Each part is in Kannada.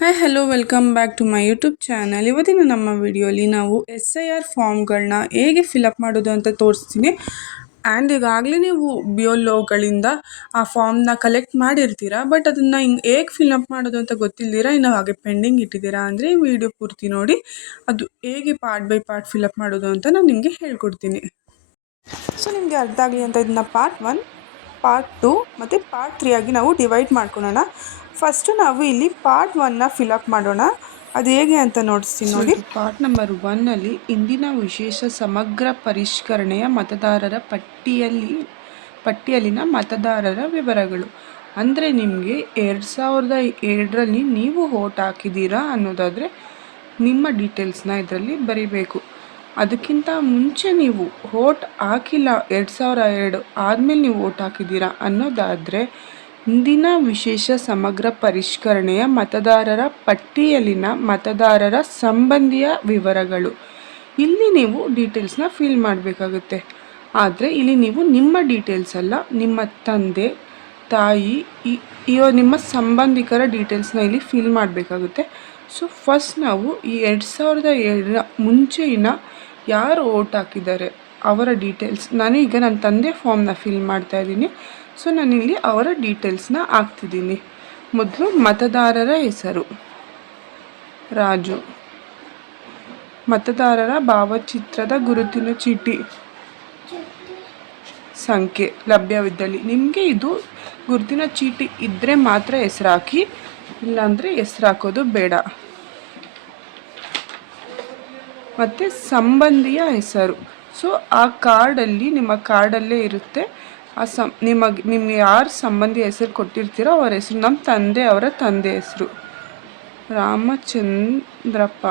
Hi hello welcome back to my YouTube channel. ಇವತ್ತಿನ ನಮ್ಮ ವಿಡಿಯೋಲಿ ನಾವು SIR ಫಾರ್ಮ್ಗಳನ್ನ ಹೇಗೆ ಫಿಲಪ್ ಮಾಡೋದು ಅಂತ ತೋರಿಸ್ತೀನಿ. ಆ್ಯಂಡ್ ಈಗಾಗಲೇ ನೀವು BLOಗಳಿಂದ ಆ ಫಾರ್ಮ್ನ ಕಲೆಕ್ಟ್ ಮಾಡಿರ್ತೀರಾ, ಬಟ್ ಅದನ್ನು ಹೇಗೆ ಫಿಲಪ್ ಮಾಡೋದು ಅಂತ ಗೊತ್ತಿಲ್ದಿರಾ ಇನ್ನು ಹಾಗೆ ಪೆಂಡಿಂಗ್ ಇಟ್ಟಿದ್ದೀರಾ ಅಂದರೆ ಈ ವಿಡಿಯೋ ಪೂರ್ತಿ ನೋಡಿ. ಅದು ಹೇಗೆ ಪಾರ್ಟ್ ಬೈ ಪಾರ್ಟ್ ಫಿಲಪ್ ಮಾಡೋದು ಅಂತ ನಾನು ನಿಮಗೆ ಹೇಳ್ಕೊಡ್ತೀನಿ. ಸೊ ನಿಮಗೆ ಅರ್ಥ ಆಗಲಿ ಅಂತ ಇದನ್ನ ಪಾರ್ಟ್ 1, ಪಾರ್ಟ್ 2 ಮತ್ತು ಪಾರ್ಟ್ 3 ಆಗಿ ನಾವು ಡಿವೈಡ್ ಮಾಡ್ಕೊಳ್ಳೋಣ. ಫಸ್ಟು ನಾವು ಇಲ್ಲಿ ಪಾರ್ಟ್ 1ನ ಫಿಲಪ್ ಮಾಡೋಣ. ಅದು ಹೇಗೆ ಅಂತ ನೋಡಿಸ್ತೀನಿ ನೋಡಿ. ಪಾರ್ಟ್ ನಂಬರ್ 1ನಲ್ಲಿ ಇಂದಿನ ವಿಶೇಷ ಸಮಗ್ರ ಪರಿಷ್ಕರಣೆಯ ಮತದಾರರ ಪಟ್ಟಿಯಲ್ಲಿನ ಮತದಾರರ ವಿವರಗಳು. ಅಂದರೆ ನಿಮಗೆ 2007ರಲ್ಲಿ ನೀವು ವೋಟ್ ಹಾಕಿದ್ದೀರಾ ಅನ್ನೋದಾದರೆ ನಿಮ್ಮ ಡೀಟೇಲ್ಸ್ನ ಇದರಲ್ಲಿ ಬರೀಬೇಕು. ಅದಕ್ಕಿಂತ ಮುಂಚೆ ನೀವು ವೋಟ್ ಹಾಕಿಲ್ಲ, 2002 ಆದಮೇಲೆ ನೀವು ವೋಟ್ ಹಾಕಿದ್ದೀರಾ ಅನ್ನೋದಾದರೆ ಇಂದಿನ ವಿಶೇಷ ಸಮಗ್ರ ಪರಿಷ್ಕರಣೆಯ ಮತದಾರರ ಪಟ್ಟಿಯಲ್ಲಿನ ಮತದಾರರ ಸಂಬಂಧಿಯ ವಿವರಗಳು. ಇಲ್ಲಿ ನೀವು ಡೀಟೇಲ್ಸ್ನ ಫಿಲ್ ಮಾಡಬೇಕಾಗುತ್ತೆ. ಆದರೆ ಇಲ್ಲಿ ನೀವು ನಿಮ್ಮ ಡೀಟೇಲ್ಸ್ ಅಲ್ಲ, ನಿಮ್ಮ ತಂದೆ ತಾಯಿ ನಿಮ್ಮ ಸಂಬಂಧಿಕರ ಡೀಟೇಲ್ಸ್ನ ಇಲ್ಲಿ ಫಿಲ್ ಮಾಡಬೇಕಾಗುತ್ತೆ. ಸೊ ಫಸ್ಟ್ ನಾವು ಈ 2007ರ ಮುಂಚೆಯಿನ ಯಾರು ವೋಟ್ ಹಾಕಿದ್ದಾರೆ ಅವರ ಡೀಟೇಲ್ಸ್, ನಾನು ಈಗ ನನ್ನ ತಂದೆ ಫಾರ್ಮ್ನ ಫಿಲ್ ಮಾಡ್ತಾ ಇದ್ದೀನಿ. ಸೊ ನಾನಿಲ್ಲಿ ಅವರ ಡೀಟೇಲ್ಸ್ನ ಹಾಕ್ತಿದ್ದೀನಿ. ಮೊದಲು ಮತದಾರರ ಹೆಸರು ರಾಜು, ಮತದಾರರ ಭಾವಚಿತ್ರದ ಗುರುತಿನ ಚೀಟಿ ಸಂಖ್ಯೆ ಲಭ್ಯವಿದ್ದಲ್ಲಿ, ನಿಮಗೆ ಇದು ಗುರುತಿನ ಚೀಟಿ ಇದ್ದರೆ ಮಾತ್ರ ಹೆಸರು ಹಾಕಿ, ಇಲ್ಲಾಂದರೆ ಹೆಸರು ಹಾಕೋದು ಬೇಡ. ಮತ್ತು ಸಂಬಂಧಿಯ ಹೆಸರು, ಸೊ ಆ ಕಾರ್ಡಲ್ಲಿ ನಿಮ್ಮ ಕಾರ್ಡಲ್ಲೇ ಇರುತ್ತೆ. ನಿಮಗೆ ಯಾರು ಸಂಬಂಧಿ ಹೆಸರು ಕೊಟ್ಟಿರ್ತೀರೋ ಅವರ ಹೆಸರು. ನಮ್ಮ ತಂದೆ ಅವರ ತಂದೆ ಹೆಸರು ರಾಮಚಂದ್ರಪ್ಪ.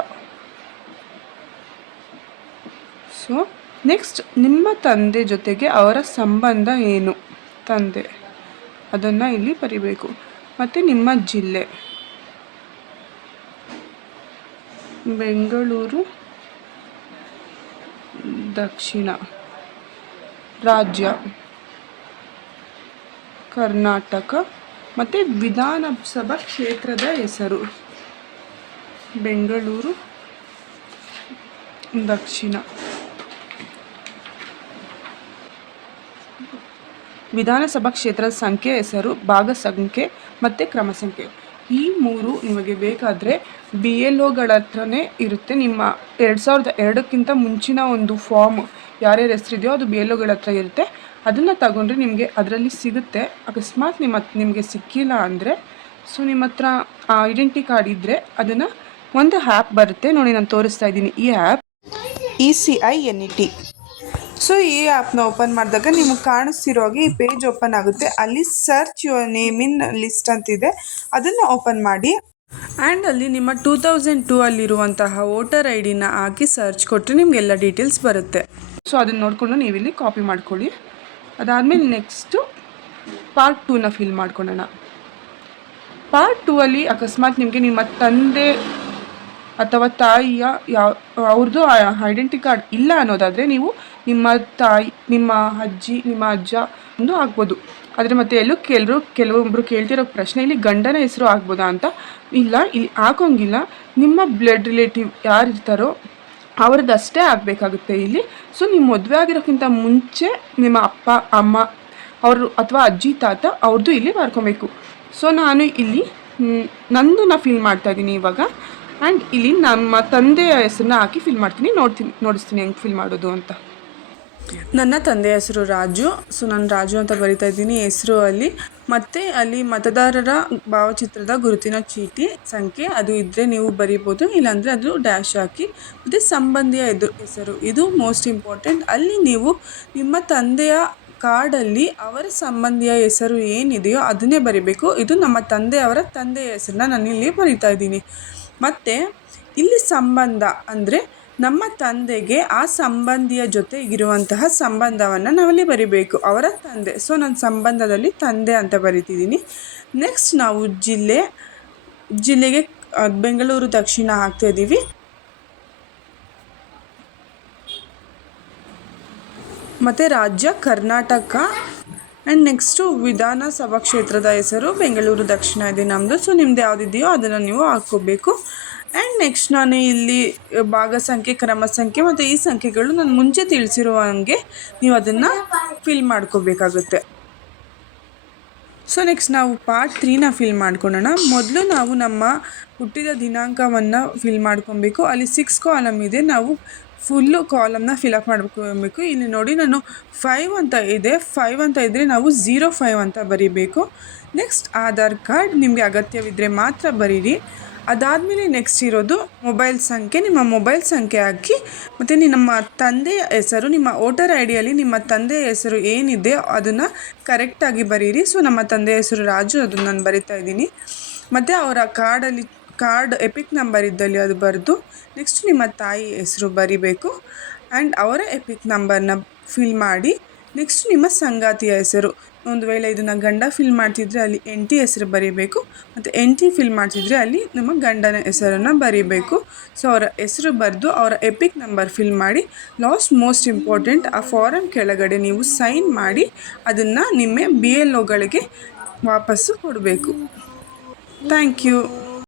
ಸೊ ನೆಕ್ಸ್ಟ್ ನಿಮ್ಮ ತಂದೆ ಜೊತೆಗೆ ಅವರ ಸಂಬಂಧ ಏನು, ತಂದೆ, ಅದನ್ನು ಇಲ್ಲಿ ಬರಿಬೇಕು. ಮತ್ತು ನಿಮ್ಮ ಜಿಲ್ಲೆ ಬೆಂಗಳೂರು ದಕ್ಷಿಣ, ರಾಜ್ಯ ಕರ್ನಾಟಕ, ಮತ್ತು ವಿಧಾನಸಭಾ ಕ್ಷೇತ್ರದ ಹೆಸರು ಬೆಂಗಳೂರು ದಕ್ಷಿಣ. ವಿಧಾನಸಭಾ ಕ್ಷೇತ್ರದ ಸಂಖ್ಯೆ, ಹೆಸರು, ಭಾಗ ಸಂಖ್ಯೆ ಮತ್ತು ಕ್ರಮ ಸಂಖ್ಯೆ. ಈ 3 ನಿಮಗೆ ಬೇಕಾದರೆ BLOಗಳ ಹತ್ರನೇ ಇರುತ್ತೆ. ನಿಮ್ಮ 2002ಕ್ಕಿಂತ ಮುಂಚಿನ ಒಂದು ಫಾರ್ಮ್ ಯಾರ್ಯಾರ ಹೆಸರಿದೆಯೋ ಅದು BLOಗಳ ಹತ್ರ ಇರುತ್ತೆ. ಅದನ್ನು ತಗೊಂಡ್ರೆ ನಿಮಗೆ ಅದರಲ್ಲಿ ಸಿಗುತ್ತೆ. ಅಕಸ್ಮಾತ್ ನಿಮಗೆ ಸಿಕ್ಕಿಲ್ಲ ಅಂದರೆ, ಸೊ ನಿಮ್ಮ ಹತ್ರ ಐಡೆಂಟಿ ಕಾರ್ಡ್ ಇದ್ದರೆ ಅದನ್ನು ಒಂದು ಆ್ಯಪ್ ಬರುತ್ತೆ ನೋಡಿ, ನಾನು ತೋರಿಸ್ತಾ ಇದ್ದೀನಿ. ಈ ಆ್ಯಪ್ ECINET. ಸೊ ಈ ಆ್ಯಪ್ನ ಓಪನ್ ಮಾಡಿದಾಗ ನಿಮಗೆ ಕಾಣಿಸ್ತಿರೋ ಹಾಗೆ ಈ ಪೇಜ್ ಓಪನ್ ಆಗುತ್ತೆ. ಅಲ್ಲಿ search your name in list ಅಂತಿದೆ, ಅದನ್ನು ಓಪನ್ ಮಾಡಿ. ಆ್ಯಂಡ್ ಅಲ್ಲಿ ನಿಮ್ಮ 2002 ಅಲ್ಲಿರುವಂತಹ ವೋಟರ್ ID-ನ ಹಾಕಿ ಸರ್ಚ್ ಕೊಟ್ಟರೆ ನಿಮಗೆಲ್ಲ ಡೀಟೇಲ್ಸ್ ಬರುತ್ತೆ. ಸೊ ಅದನ್ನು ನೋಡಿಕೊಂಡು ನೀವಿಲ್ಲಿ ಕಾಪಿ ಮಾಡ್ಕೊಳ್ಳಿ. ಅದಾದಮೇಲೆ ನೆಕ್ಸ್ಟು ಪಾರ್ಟ್ 2ನ ಫಿಲ್ ಮಾಡ್ಕೊಳ್ಳೋಣ. ಪಾರ್ಟ್ 2ಅಲ್ಲಿ ಅಕಸ್ಮಾತ್ ನಿಮಗೆ ನಿಮ್ಮ ತಂದೆ ಅಥವಾ ತಾಯಿಯ ಅವ್ರದ್ದು ಐಡೆಂಟಿ ಕಾರ್ಡ್ ಇಲ್ಲ ಅನ್ನೋದಾದರೆ ನೀವು ನಿಮ್ಮ ತಾಯಿ, ನಿಮ್ಮ ಅಜ್ಜಿ, ನಿಮ್ಮ ಅಜ್ಜ ಒಂದು ಆಗ್ಬೋದು. ಆದರೆ ಮತ್ತೆ ಕೆಲವೊಬ್ಬರು ಕೇಳ್ತಿರೋ ಪ್ರಶ್ನೆ, ಇಲ್ಲಿ ಗಂಡನ ಹೆಸರು ಆಗ್ಬೋದಾ ಅಂತ. ಇಲ್ಲ, ಇಲ್ಲಿ ಹಾಕೋಂಗಿಲ್ಲ. ನಿಮ್ಮ ಬ್ಲಡ್ ರಿಲೇಟಿವ್ ಯಾರು ಇರ್ತಾರೋ ಅವ್ರದ್ದಷ್ಟೇ ಆಗಬೇಕಾಗುತ್ತೆ ಇಲ್ಲಿ. ಸೊ ನೀವು ಮದುವೆ ಆಗಿರೋಕ್ಕಿಂತ ಮುಂಚೆ ನಿಮ್ಮ ಅಪ್ಪ ಅಮ್ಮ ಅವರು ಅಥವಾ ಅಜ್ಜಿ ತಾತ ಅವ್ರದ್ದು ಇಲ್ಲಿ ಬರ್ಕೊಬೇಕು. ಸೊ ನಾನು ಇಲ್ಲಿ ನಂದನ್ನು ಫಿಲ್ ಮಾಡ್ತಾಯಿದ್ದೀನಿ ಇವಾಗ. ಆ್ಯಂಡ್ ಇಲ್ಲಿ ನಮ್ಮ ತಂದೆಯ ಹೆಸರನ್ನ ಹಾಕಿ ಫಿಲ್ ಮಾಡ್ತೀನಿ. ನೋಡಿಸ್ತೀನಿ ಹೆಂಗೆ ಫಿಲ್ ಮಾಡೋದು ಅಂತ. ನನ್ನ ತಂದೆಯ ಹೆಸರು ರಾಜು. ಸೊ ನಾನು ರಾಜು ಅಂತ ಬರಿತಾ ಇದ್ದೀನಿ ಹೆಸರು ಅಲ್ಲಿ. ಮತ್ತು ಅಲ್ಲಿ ಮತದಾರರ ಭಾವಚಿತ್ರದ ಗುರುತಿನ ಚೀಟಿ ಸಂಖ್ಯೆ ಅದು ಇದ್ದರೆ ನೀವು ಬರಿಬೋದು, ಇಲ್ಲಾಂದರೆ ಅದು ಡ್ಯಾಶ್ ಹಾಕಿ. ಮತ್ತು ಸಂಬಂಧಿಯ ಹೆಸರು, ಇದು ಮೋಸ್ಟ್ ಇಂಪಾರ್ಟೆಂಟ್. ಅಲ್ಲಿ ನೀವು ನಿಮ್ಮ ತಂದೆಯ ಕಾರ್ಡಲ್ಲಿ ಅವರ ಸಂಬಂಧಿಯ ಹೆಸರು ಏನಿದೆಯೋ ಅದನ್ನೇ ಬರಿಬೇಕು. ಇದು ನಮ್ಮ ತಂದೆಯವರ ತಂದೆಯ ಹೆಸರನ್ನ ನಾನಿಲ್ಲಿ ಬರಿತಾ ಇದ್ದೀನಿ. ಮತ್ತು ಇಲ್ಲಿ ಸಂಬಂಧ ಅಂದರೆ ನಮ್ಮ ತಂದೆಗೆ ಆ ಸಂಬಂಧಿಯ ಜೊತೆ ಇರುವಂತಹ ಸಂಬಂಧವನ್ನು ನಾವಲ್ಲಿ ಬರಿಬೇಕು, ಅವರ ತಂದೆ. ಸೊ ನಾನು ಸಂಬಂಧದಲ್ಲಿ ತಂದೆ ಅಂತ ಬರಿತಿದ್ದೀನಿ. ನೆಕ್ಸ್ಟ್ ನಾವು ಜಿಲ್ಲೆಗೆ ಬೆಂಗಳೂರು ದಕ್ಷಿಣ ಹಾಕ್ತಾ ಇದ್ದೀವಿ. ಮತ್ತು ರಾಜ್ಯ ಕರ್ನಾಟಕ, ಆ್ಯಂಡ್ ನೆಕ್ಸ್ಟು ವಿಧಾನಸಭಾ ಕ್ಷೇತ್ರದ ಹೆಸರು ಬೆಂಗಳೂರು ದಕ್ಷಿಣ ಇದೆ ನಮ್ಮದು. ಸೊ ನಿಮ್ದು ಯಾವುದಿದೆಯೋ ಅದನ್ನು ನೀವು ಹಾಕ್ಕೋಬೇಕು. ಆ್ಯಂಡ್ ನೆಕ್ಸ್ಟ್ ನಾನು ಇಲ್ಲಿ ಭಾಗ ಸಂಖ್ಯೆ, ಕ್ರಮ ಸಂಖ್ಯೆ ಮತ್ತು ಈ ಸಂಖ್ಯೆಗಳು ನಾನು ಮುಂಚೆ ತಿಳಿಸಿರುವ ಹಂಗೆ ನೀವು ಅದನ್ನು ಫಿಲ್ ಮಾಡ್ಕೋಬೇಕಾಗುತ್ತೆ. ಸೊ ನೆಕ್ಸ್ಟ್ ನಾವು ಪಾರ್ಟ್ 3ನ ಫಿಲ್ ಮಾಡ್ಕೊಳ್ಳೋಣ. ಮೊದಲು ನಾವು ನಮ್ಮ ಹುಟ್ಟಿದ ದಿನಾಂಕವನ್ನು ಫಿಲ್ ಮಾಡ್ಕೊಬೇಕು. ಅಲ್ಲಿ 6 ಕಾಲಮ್ ಇದೆ, ನಾವು ಫುಲ್ಲು ಕಾಲಮ್ನ ಫಿಲಪ್ ಮಾಡ್ಕೊಬೇಕು. ಇಲ್ಲಿ ನೋಡಿ ನಾನು 5 ಅಂತ ಇದೆ, 5 ಅಂತ ಇದ್ದರೆ ನಾವು 05 ಅಂತ ಬರೀಬೇಕು. ನೆಕ್ಸ್ಟ್ ಆಧಾರ್ ಕಾರ್ಡ್ ನಿಮಗೆ ಅಗತ್ಯವಿದ್ದರೆ ಮಾತ್ರ ಬರೀರಿ. ಅದಾದಮೇಲೆ ನೆಕ್ಸ್ಟ್ ಇರೋದು ಮೊಬೈಲ್ ಸಂಖ್ಯೆ. ನಿಮ್ಮ ಮೊಬೈಲ್ ಸಂಖ್ಯೆ ಹಾಕಿ ಮತ್ತು ನಿಮ್ಮ ತಂದೆಯ ಹೆಸರು, ನಿಮ್ಮ ವೋಟರ್ ಐ ಡಿಯಲ್ಲಿ ನಿಮ್ಮ ತಂದೆಯ ಹೆಸರು ಏನಿದೆ ಅದನ್ನು ಕರೆಕ್ಟಾಗಿ ಬರೀರಿ. ಸೊ ನಮ್ಮ ತಂದೆಯ ಹೆಸರು ರಾಜು, ಅದನ್ನು ನಾನು ಬರಿತಾ ಇದ್ದೀನಿ. ಮತ್ತು ಅವರ ಕಾರ್ಡ್ ಎಪಿಕ್ ನಂಬರ್ ಇದ್ದಲ್ಲಿ ಅದು ಬರೆದು ನೆಕ್ಸ್ಟ್ ನಿಮ್ಮ ತಾಯಿ ಹೆಸರು ಬರಿಬೇಕು ಆ್ಯಂಡ್ ಅವರ ಎಪಿಕ್ ನಂಬರ್ನ ಫಿಲ್ ಮಾಡಿ. ನೆಕ್ಸ್ಟ್ ನಿಮ್ಮ ಸಂಗಾತಿಯ ಹೆಸರು, ಒಂದು ವೇಳೆ ಇದನ್ನು ಗಂಡ ಫಿಲ್ ಮಾಡ್ತಿದ್ರೆ ಅಲ್ಲಿ ಹೆಂಡತಿ ಹೆಸರು ಬರೀಬೇಕು, ಮತ್ತು ಹೆಂಡತಿ ಫಿಲ್ ಮಾಡ್ತಿದ್ರೆ ಅಲ್ಲಿ ನಮ್ಮ ಗಂಡನ ಹೆಸರನ್ನು ಬರೀಬೇಕು. ಸೊ ಅವರ ಹೆಸರು ಬರೆದು ಅವರ ಎಪಿಕ್ ನಂಬರ್ ಫಿಲ್ ಮಾಡಿ. ಲಾಸ್ಟ್ ಮೋಸ್ಟ್ ಇಂಪಾರ್ಟೆಂಟ್, ಆ ಫಾರಮ್ ಕೆಳಗಡೆ ನೀವು ಸೈನ್ ಮಾಡಿ ಅದನ್ನು ನಿಮ್ಮ BLOಗಳಿಗೆ ವಾಪಸ್ಸು ಕೊಡಬೇಕು. Thank you.